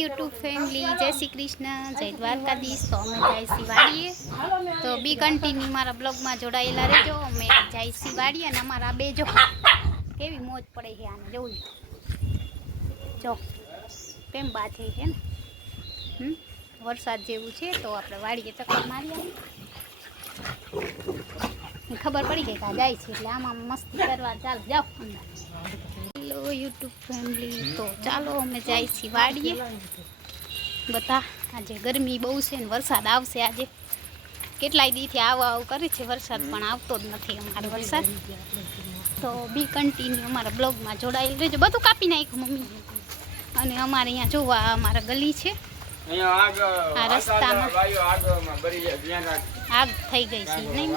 YouTube family, જય શ્રી કૃષ્ણ, જય દ્વારકાધીશ. તો અમે જઈશી વાડીએ, તો બી કન્ટિન્યુ મારા બ્લોગમાં જોડાયેલા રહેજો. અમે જઈશી વાડીએ અને અમારા બે જો કેવી મોજ પડે છે આને જોઈ જો કેમ બાથે છે ને. વરસાદ જેવું છે તો આપણે વાડીએ ચક્કર મારી આવી. ખબર પડી ગઈ કે જાય છે એટલે આમાં મસ્તી કરવા ચાલ જાઓ અંદર. હેલો યુટ્યુબ ફેમિલી, તો ચાલો અમે જાય છીએ વાડીએ બધા. આજે ગરમી બહુ છે ને વરસાદ આવશે આજે. કેટલાય દીથી આવ કરે છે વરસાદ, પણ આવતો જ નથી અમારો વરસાદ. તો બી કન્ટિન્યુ અમારા બ્લોગમાં જોડાયેલ રહેજો. બધું કાપી નાખ્યું મમ્મી. અને અમારે અહીંયા જોવા અમારા ગલી છે, આ રસ્તામાં આગ થઈ ગઈ છે નહીં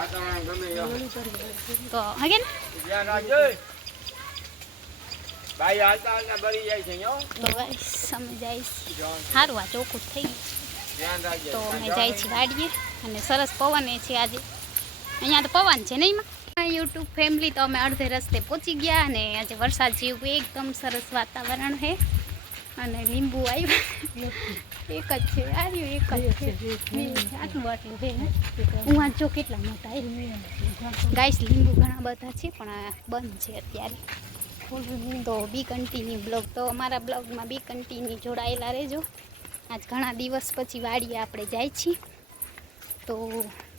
તો હગે ને તો અમે જાય સારું આ ચોખ્ખું થઈ ગયું. તો અમે જાય છીએ વાડીએ અને સરસ પવન છે આજે. અહીંયા તો પવન છે નહીં માં યુટ્યુબ ફેમિલી. તો અમે અડધે રસ્તે પહોંચી ગયા અને આજે વરસાદ જેવું એકદમ સરસ વાતાવરણ છે. અને લીંબુ આવ્યું એક જ છે, આવ્યું એક જ છે, આટલું આટલું છે. હું આ જો કેટલા મોટા આવ્યું ગાઈસ. લીંબુ ઘણા બધા છે પણ બંધ છે અત્યારે. તો બી કન્ટિન્યુ બ્લોગ, તો અમારા બ્લોગમાં બી કન્ટિન્યુ જોડાયેલા રહેજો. આજ ઘણા દિવસ પછી વાડીએ આપણે જાય છીએ. તો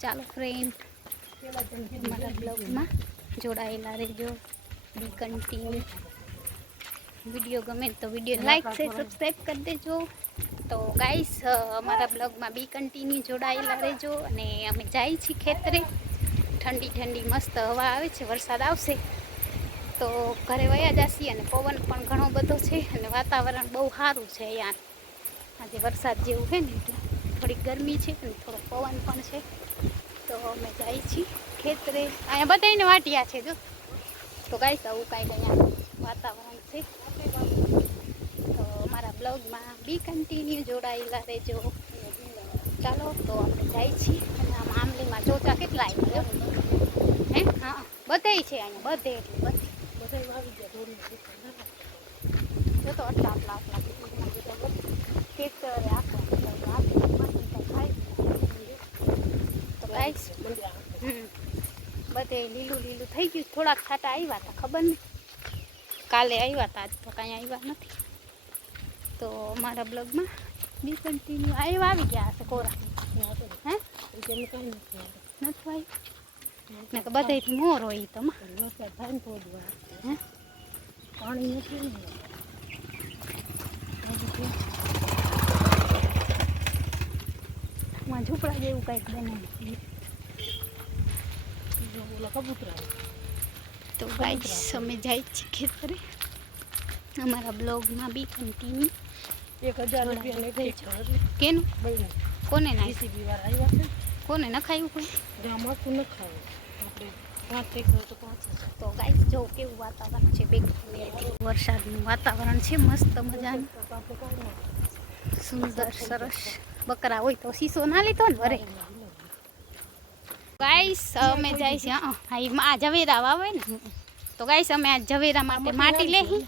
ચાલો ફ્રેન્ડ, અમારા બ્લોગમાં જોડાયેલા રહેજો. બી કન્ટિન્યુ વિડીયો ગમે તો વિડીયો લાઈક છે, સબસ્ક્રાઈબ કરી દેજો. તો ગાઈસ અમારા બ્લોગમાં બી કન્ટિન્યુ જોડાયેલા રહેજો. અને અમે જાય છીએ ખેતરે. ઠંડી ઠંડી મસ્ત હવા આવે છે, વરસાદ આવશે તો ઘરે વયા જશી. અને પવન પણ ઘણો બધો છે અને વાતાવરણ બહુ સારું છે અહીંયા. આજે વરસાદ જેવું છે ને એટલે થોડીક ગરમી છે અને થોડો પવન પણ છે. તો અમે જાય છીએ ખેતરે. અહીંયા બધાને વાટિયા છે જો. તો ગાઈસ આવું કાંઈક અહીંયા વાતાવરણ છે. તો અમારા બ્લોગમાં બી કન્ટિન્યુ જોડાયેલા રહેજો. ચાલો તો આપણે જાય છીએ. અને આમ આંબલીમાં ચોચા કેટલા આવ્યા હે. હા બધે છે અહીંયા, બધે એટલે બધે વાવી ગયા જો. તો આટલા આટલા આટલા ખેતરે આખા તો ગાઈસ બધે લીલું લીલું થઈ ગયું. થોડાક છાંટા આવ્યા હતા, ખબર નહીં કાલે આવ્યા હતા, આજ તો કાંઈ આવ્યા નથી. તો અમારા બ્લોગમાં બી કન્ટિન્યુ આવી ગયા હશે કોરા. હે નથી આવ્યું ને કે બધાથી મોર હોય તો વરસાદ થાય ને થોડું હે પાણી નથી ને ઝૂંપડા જેવું કંઈક બનાવી કબૂતરા. તો ગાઈસ અમે જાય છીએ ખેતરે. અમારા બ્લોગમાં બી કન્ટિન્યુ 1000 રૂપિયા કેનું કોને નાખ્યું? કોને નખાયું? કોઈ ગામમાં નખાયું. તો ગાઈસ જો કેવું વાતાવરણ છે, વરસાદનું વાતાવરણ છે મસ્ત મજાનું, સુંદર સરસ. બકરા હોય તો શીશો ના લીધો ને વરે. ગાઈસ અમે જાય છે આ ઝવેરા વાવે ને. તો ગાઈસ અમે આ ઝવેરા માટે માટી લેહી.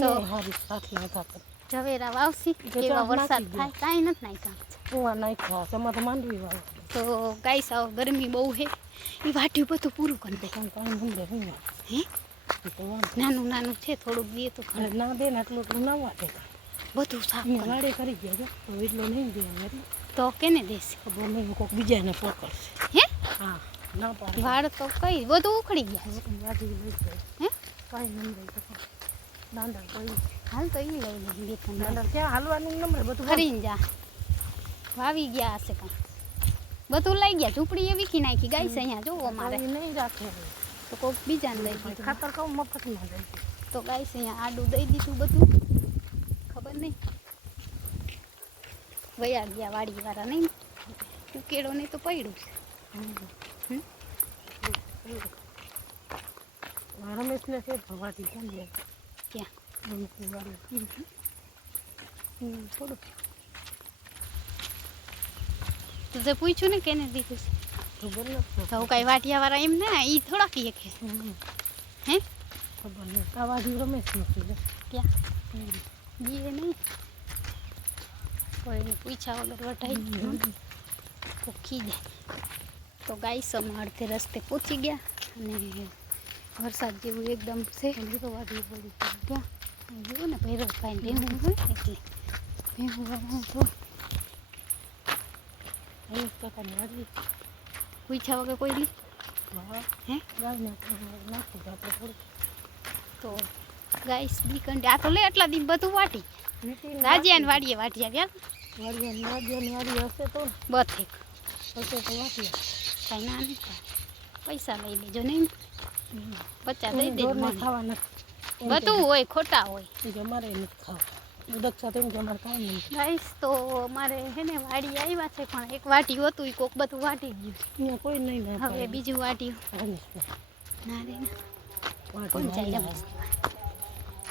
તો ઝવેરા વાવશી. કેવા વરસાદ થાય કાંઈ નથી નાખ્યા. તો ગાઈસ આવો ગરમી બહુ છે. એ વાટ્યું બધું પૂરું કરી દે. હે નાનું નાનું છે, થોડુંક દે તો ના દે ને એટલું એટલું ના વાટે. બધું સાફ વાડે કરી ગયા તો એટલો નહીં દે. તો કેને દેશે? કોઈક બીજાને પકડશે. હે હા ના પાડે. વાળ તો કઈ બધું ઉખડી ગયા. હે કાંઈ નહીં દાંડા કોઈ હાલ તો એ લઈ લઈ દાંડા ક્યાં હાલવાનું નંબર બધું ફરીને જા. વાવી ગયા હશે કાંઈ, બધું લઈ ગયા. ઝૂંપડી એ વીખી નાખી ગાઈસ. અહીંયા જોવો મારે નહીં રાખે તો કોઈક બીજાને લઈ ગયું. ખાતર કહું મફતમાં જાય. તો ગાઈસ અહીંયા આડું દઈ દીધું બધું, ખબર નહીં વયા ગયા વાડીવાળા નહીં. ઉકેડો નહીં તો પડ્યું છે. રમેશને છે ભવાથી ક્યાં થોડું તુજે પૂછ્યું ને કેને દીધું છે? ખબર નથી. તો કાંઈ વાટિયાવાળા એમ ના એ થોડા કહીએ કે હે ખબર નહીં. આ વાડી રમેશ નથી ક્યાં બીએ નહીં કોઈને પૂછ્યા વગર વટાઈ ભૂખી જાય. તો ગાઈસ અમે અડધે રસ્તે પહોંચી ગયા અને વરસાદ જેવું એકદમ છે. તો વાડી પડી ક્યાં જોયું ને ભૈરવભાઈ ભેહું હોય એટલે ભેહું વાળું તો કાકાની વાડી પૂછ્યા વગર કોઈ લી હે ગાય નાખું આપણે થોડું. તો ગાઈસ બીકંડી આ તો લે એટલા દિન બધું વાટી રાજીયાની વાડીએ વાટી આવ્યા વાડીયાની વાડી હશે તો બધે હશે તો વાટી કાંઈ ના નહીં પૈસા લઈ લેજો નહીં 50 દઈ દે ખાવાના બધું હોય ખોટા હોય અમારે નથી ખાવા ઉદક સાથે અમારે કાંઈ નહીં. ગાઈસ તો અમારે હે ને વાડી આવ્યા છે પણ એક વાટી હતું એ કોક બધું વાટી ગયું અહીંયા કોઈ નહીં. હવે બીજું વાટ્યું ના રે ના કોણ જાય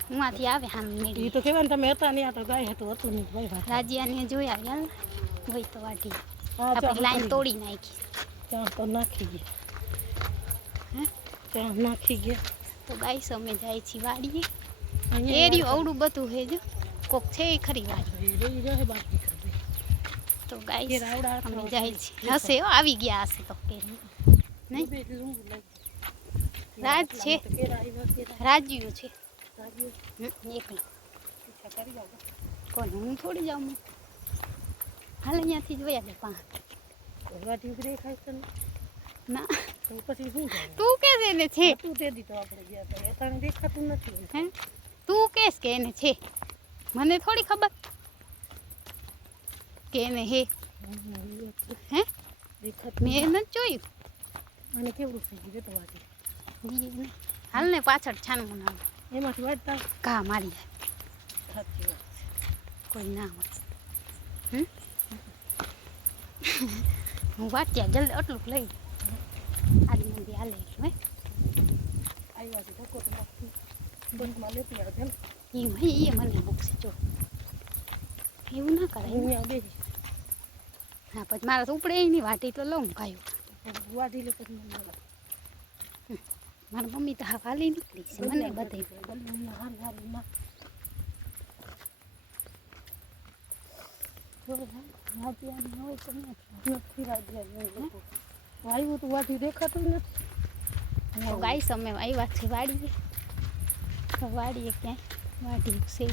હુંમાંથી આવે આમ મેળી તો કહેવાય તમે હતા નહીં. આ તો ગાય હતું નહીં ભાઈ રાજીયાને જોયા યાર હોય તો વાટી આપણે લાઈન તોડી નાખી ત્યાં તો નાખી ગયા હે ત્યાં નાખી ગયા. તો ગાઈસ અમે જાય છીએ વાડીએ એર્યું અવડું બધું હે જો કોક છે એ ખરી વાડી. તો ગાઈસ અમે જાય છીએ હશે આવી ગયા હશે તો કે નહીં રાજ છે રાજ્યું છે એકલું કોણ હું થોડી જાઉં હાલ અહીંયાથી જ વયા દે પાંચ ના પછી શું તું કે છે એને છે તું તે દીધો આપણે ગયા હતા દેખાતું નથી હે તું કેસ કે એને છે મને થોડી ખબર કે એને હે હે મેં નથી જોયું મને કેવું થઈ ગયું તો વાટી હાલ ને પાછળ છાનું મનાવ એમાંથી વાટતા ઘા મારી જાય કોઈ ના હોય હું વાટ્યા જલ્દી આટલું લઈ આરી મંદી હાલે એટલું હે આવ્યા છે ધક્કો તો બસમાં લેતી આવે એ મને બુક છે જો એવું ના કરાય અહીંયા બે હા પછી મારા તો ઉપડે નહીં વાટી તો લઉં ગાયું વાટી લે પછી મારા મમ્મી તો હા હાલી નીકળી છે મને બધે વાયુ તો વાટી દેખાતું નથી. ગાઈસ અમે આવ્યા છે વાડીએ વાડીએ ક્યાંય વાડી છે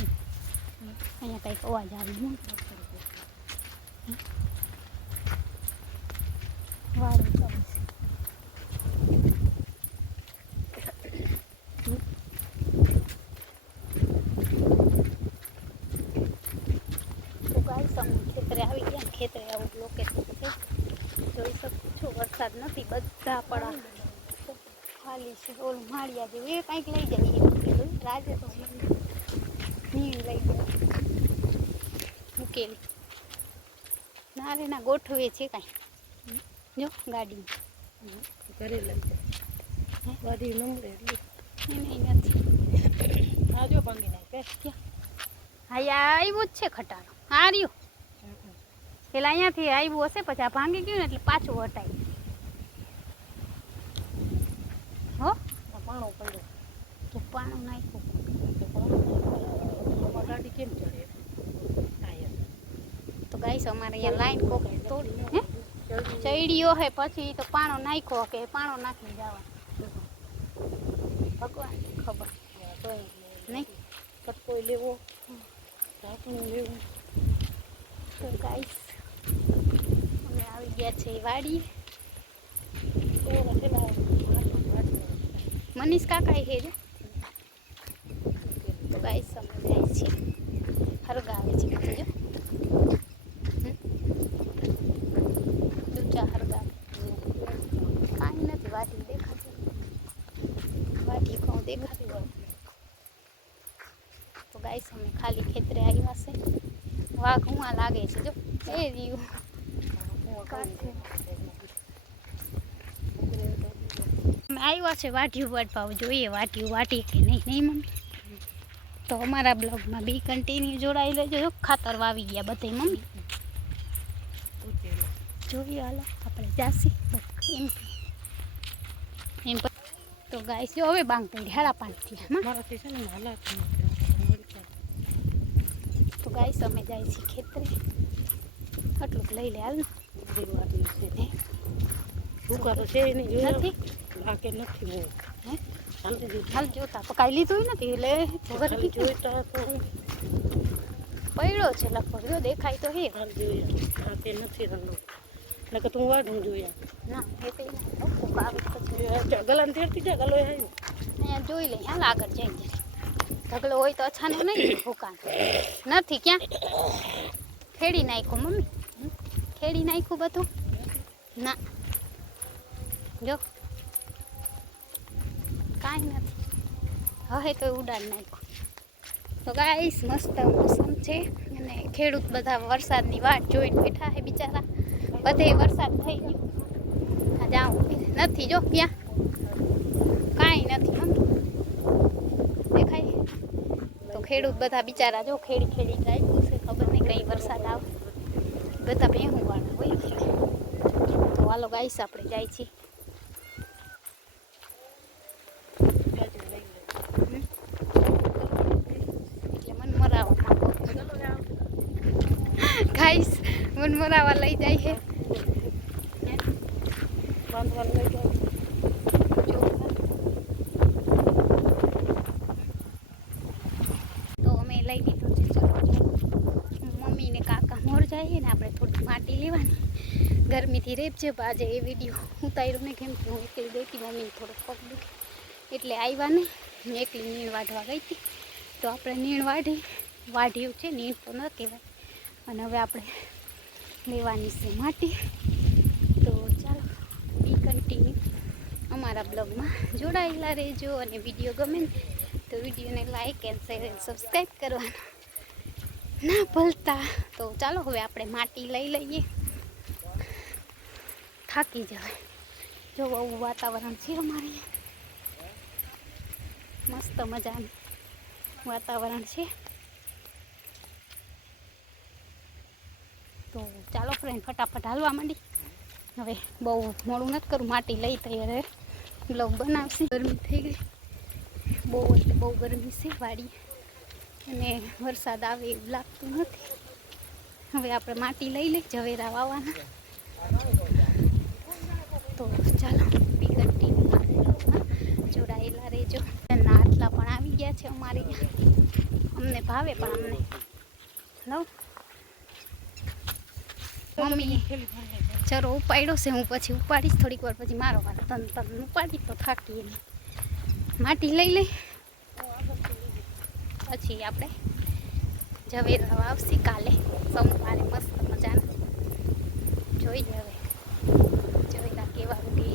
અહીંયા કંઈક અવાજ આવી વાડી કરે ખેતરે આવી ગયા ને ખેતરે આવું લોકેશન છે જોઈ શકું છું. વરસાદ નથી બધા પડા ખાલી છે ઓલું માળિયા જેવું એ કંઈક લઈ જાય રાજે તો નીણ લઈ જાય મૂકેલી ના રે ના ગોઠવે છે કાંઈ જો ગાડીમાં ઘરે લઈ જાય ગાડી નંબરે એને નથી આ જો ભાંગી નાખે ક્યાં હા આવ્યું જ છે ખટારો હાર્યું પેલા અહીંયાથી આવ્યું હશે પછી આ ભાંગી ગયું ને એટલે પાછું હટાય હો પાણું પડ્યું તો પાણું નાખ્યું ગાડી કેમ ચડે તો ગાઈસ અમારે અહીંયા લાઈન કોક તોડી હે ચડ્યો હે પછી તો પાણો નાખ્યો કે પાણો નાખી જવા ભગવાન ખબર નહીં કટકોઈ લેવો ઢાંકણું લેવું. તો ગાઈસ અમે આવી ગયા છે વાડી મનીષ કાકા હે જો. તો ગાઈસ અમે જાય છીએ હરગાવે છે બધું જો દૂચા હરગાવે કાંઈ નથી વાટી દેખાતી વાટી કહું દેખાતી હોય. તો ગાઈસ અમે ખાલી ખેતરે આવ્યા છે વાઘ હુંમાં લાગે છે જો એ રહ્યું અમે આવ્યા છે વાટ્યું વાટપાવ જોઈએ વાટ્યું વાટી કે નહીં નહીં મમ્મી. તો અમારા બ્લોગમાં બી કન્ટિન્યુ જોડાઈ લેજો. ખાતર વાવી ગયા બધે મમ્મી જોઈએ હાલો આપણે જાસી એમ તો ગાઈસ જો હવે બાંગ પડી 5:30 થયા મારાથી છે ને હાલા ગાઈસ અમે જાય છે ખેતરે. આટલું લઈ લે હાલ ને. ભૂકા તો છે નહીં જોયા નથી લાગે નથી બહુ હે હાલ હાલ જોતા પકાઈ લીધું નથી એટલે ખાલી જોઈતા તો પડ્યો છે લગભગ જો દેખાય તો હે હાલ જોયા લાગે નથી રંગો નકર તું વાઢું જોયા ના એ તો ફૂકા આવે પછી ગલાને તેરતી જા ગલો આવ્યો અહીંયા જોઈ લઈ હાલ આગળ જઈને ઢગલો હોય તો અછાનું નહીં ફૂકા નથી ક્યાં ખેડી નાખ્યું મમ્મી ખેડી નાખ્યું બધું ના જો કાંઈ નથી હવે તો ઉડાડ નાખ્યું તો ગાઈસ મસ્ત મોસમ છે અને ખેડૂત બધા વરસાદની વાટ જોઈને બેઠા છે બિચારા બધે વરસાદ થઈ ગયો આ જાઉં નથી જો ત્યાં કાંઈ નથી મમ્મી દેખાય તો ખેડૂત બધા બિચારા જો ખેડી જાય છે ખબર નહીં કઈ વરસાદ આવે બધા ભેહું વાળા હોય તો હાલો ગાઈસ આપણે જાય છીએ ગાઈસ મનમરાવા લઈ જાય છે તો અમે લઈ લીધું છે ચલો મમ્મી ને કાકા મોર જાય ને આપણે થોડી માટી લેવાની ગરમીથી રેપ છે આજે એ વિડીયો ઉતાર્યો ને કેમ કે હું એકલી ગઈ હતી મમ્મીને થોડો પગ દુખે એટલે આવ્યા ને એકલી નીણ વાઢવા ગઈ હતી તો આપણે નીણ વાઢ્યું છે નીણ તો ન કહેવાય અને હવે આપણે લેવાની છે માટી તો ચાલો બી કન્ટિન્યુ અમારા બ્લોગમાં જોડાયેલા રહેજો અને વિડીયો ગમે ને તો વિડીયોને like and share and subscribe કરવાનું ના ભૂલતા તો ચાલો હવે આપણે માટી લઈ લઈએ થાકી જવાય જો આવું વાતાવરણ છે અમારે મસ્ત મજાનું વાતાવરણ છે તો ચાલો ફ્રેન્ડ ફટાફટ હાલવા માંડી હવે બહુ મોડું નથી કરું માટી લઈ તૈયાર બ્લોગ બનાવશે ગરમી થઈ ગઈ બહુ એટલે બહુ ગરમી છે વાડી અને વરસાદ આવે એવું લાગતું નથી હવે આપણે માટી લઈ લઈ ઝવેરા વાવવાના તો ચાલો બી કન્ટિન્યુ જોડાયેલા રહેજો નાટલા પણ આવી ગયા છે અમારે અહીંયા અમને ભાવે પણ અમને લઉં મમ્મી ચરો ઉપાડ્યો છે હું પછી ઉપાડીશ થોડીક વાર પછી મારો વાર તન ઉપાડી તો થાકીએ નહીં માટી લઈ લઈ પછી આપણે ઝવેરા વાવશી કાલે સોમવારે મસ્ત મજાના જોઈએ હવે ઝવેરા કેવા ઉગે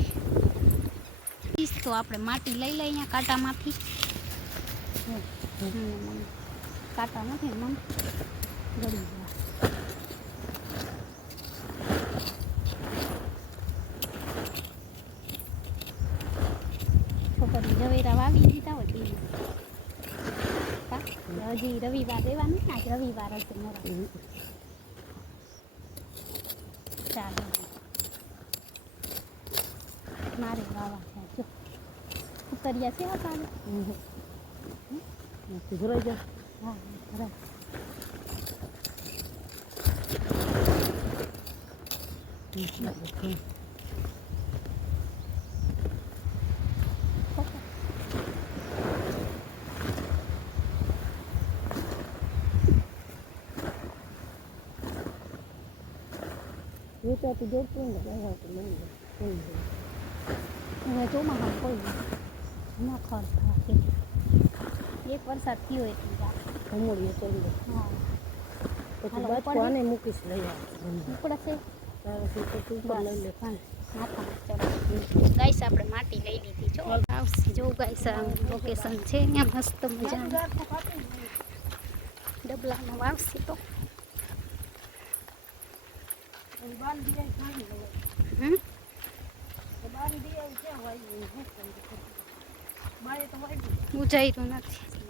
તો આપણે માટી લઈ લઈએ અહીંયા કાંટામાંથી કાંટા નથી મમ ગળી ગયા ઝવેરા વાવી દીધા હોય હજી રવિવાર રહેવાનું ને આજ રવિવાર હશે મોરા ચાલો મારે વાવા જો ઉતર્યા છે આ કાલે ભરાઈ જાય હા બરાબર વેચાતું જોતું ને તો લઈ હવે ચોમાસા કોઈ ના ખર્ચ થશે એક વરસાદ થયો એટલે જમોડીએ ચડી હા પછી બાજુ આને મૂકીશ લઈ ઉપડે છે પછી ઉપર લઈ લે ગાઈસ આપણે માટી લઈ લીધી જો આવશે જો ગાઈસ લોકેશન છે અહીંયા મસ્ત મજાનું ડબલામાં વાવશે તો ઉજાયરું નથી